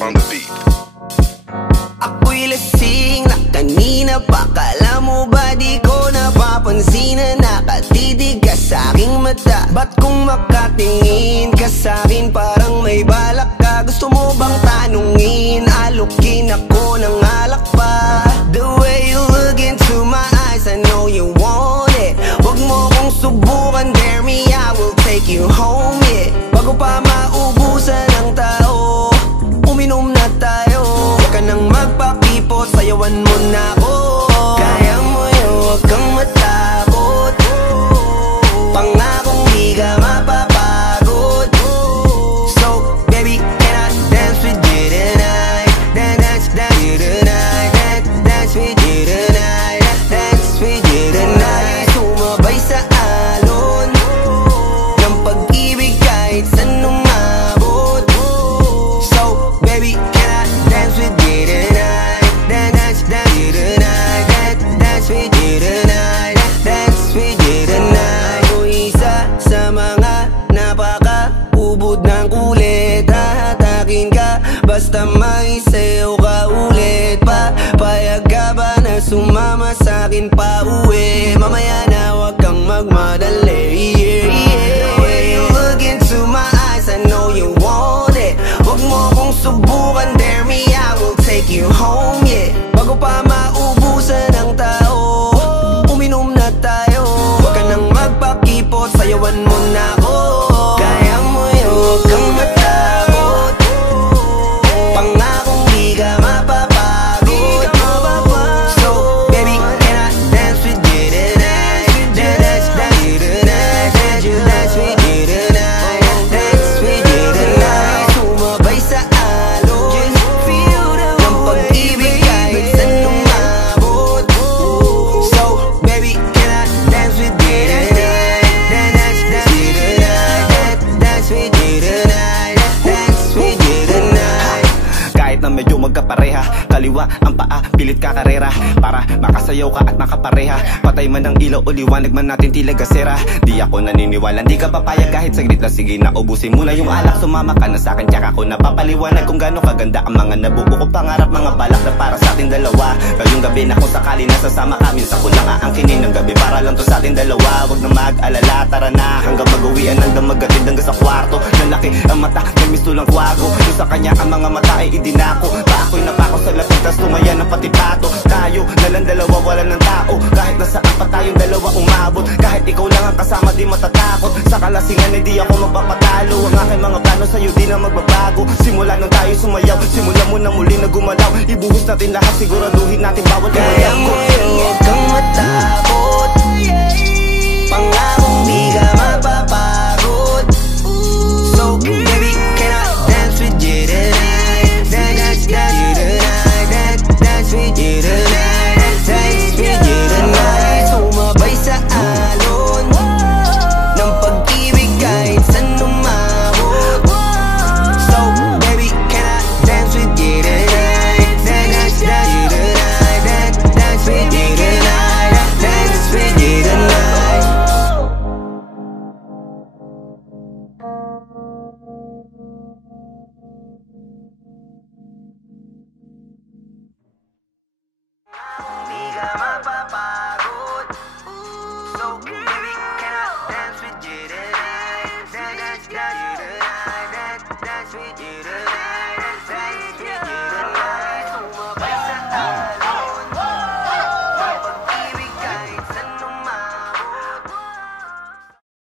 on the beat. Ako'y lasing na kanina pa. Kala mo ba di ko napapansin na nakatitig ka sa'king mata? Ba't kung makatingin ka sa'kin parang may balak ka? Gusto mo bang tanungin? Alukin ako ng alak pa. The way you look into my eyes, I know you want it. Huwag mo kong subukan, dare me, I will take you home, yeah. Bago pa maubusan ng tao, uminom na tayo. Huwag ka nang magpakipot, sayawan mo na ako. Kaya mo yun, huwag kang matakot. Pangakong di ka mapapagod. So, baby, can I dance with you tonight? Dance with you tonight. Dance with you tonight. Dance with you tonight. Sumabay sa alon ng pag-ibig kahit saan umabot. So, baby, can I dance with you tonight? Dance with you tonight. Dance with you tonight. Dance with you tonight. O isa sa mga napaka-ubod ng kulit. Hahatakin ka basta may sayo ka ulit pa. Payag ka ba na sumama sa'kin pa uwi? Mamaya na huwag kang magmadali, yeah, yeah. The way you look into my eyes, I know you want it. Huwag mo kong subukan, dare me, I will take you home, yeah. Bago pa maubusan ng tao, uminom na tayo. Huwag ka nang magpakipot, sayawan mo na ako. Kaya mo yun, huwag kang matakot. Pangakong di ka mapapagod. So, baby, can I dance with you tonight? Dance with you tonight. Dance with you tonight. Dance with you tonight. Sumabay sa alon ng pag-ibig kahit saan umabot. So, baby, can I dance with you tonight? Dance with you tonight. Dance with you tonight. Dance with you tonight. Kahit na medyo magkapareha, kaliwa ang paa, pilit ka karera para makasayaw ka at makapareha. Patay man ang ilaw o liwanag man natin tila gasera. Di ako naniniwala, di ka papayag kahit saglit na. Sige na, ubusin mo na yung alak. Sumama ka na sa'kin, tsaka ako napapaliwanag kung gaano kaganda ang mga nabuo ko pangarap. Mga balak na para sa ating dalawa. Ngayong gabi na kung sakali nasasama kami, sa kuna nga ang kinin ng gabi para lang to sa ating dalawa. Huwag na mag-alala, tara na hanggang mag-uwian, hanggang magatid hanggang sa kwarto. Lalaki ang mata, may mistulang kwago. Yung sa kanya ang mga mata ay idinako. Ako'y napako sa lapit, tas tumaya ng pati pato. Tayo nalang dalawa, wala ng tao. Kahit nasaan pa tayong dalawa umabot. Kahit ikaw lang ang kasama, di matatakot. Sa kalasingan ay di ako magpapatalo. Ang aking mga plano sa'yo di na magbabago. Simula nung tayo sumayaw, simula mo na muli na gumalaw. Ibuhos natin lahat, siguraduhin natin bawat Kaya mo yun, huwag kang matakot. Pangakong di ka mapapagod. So,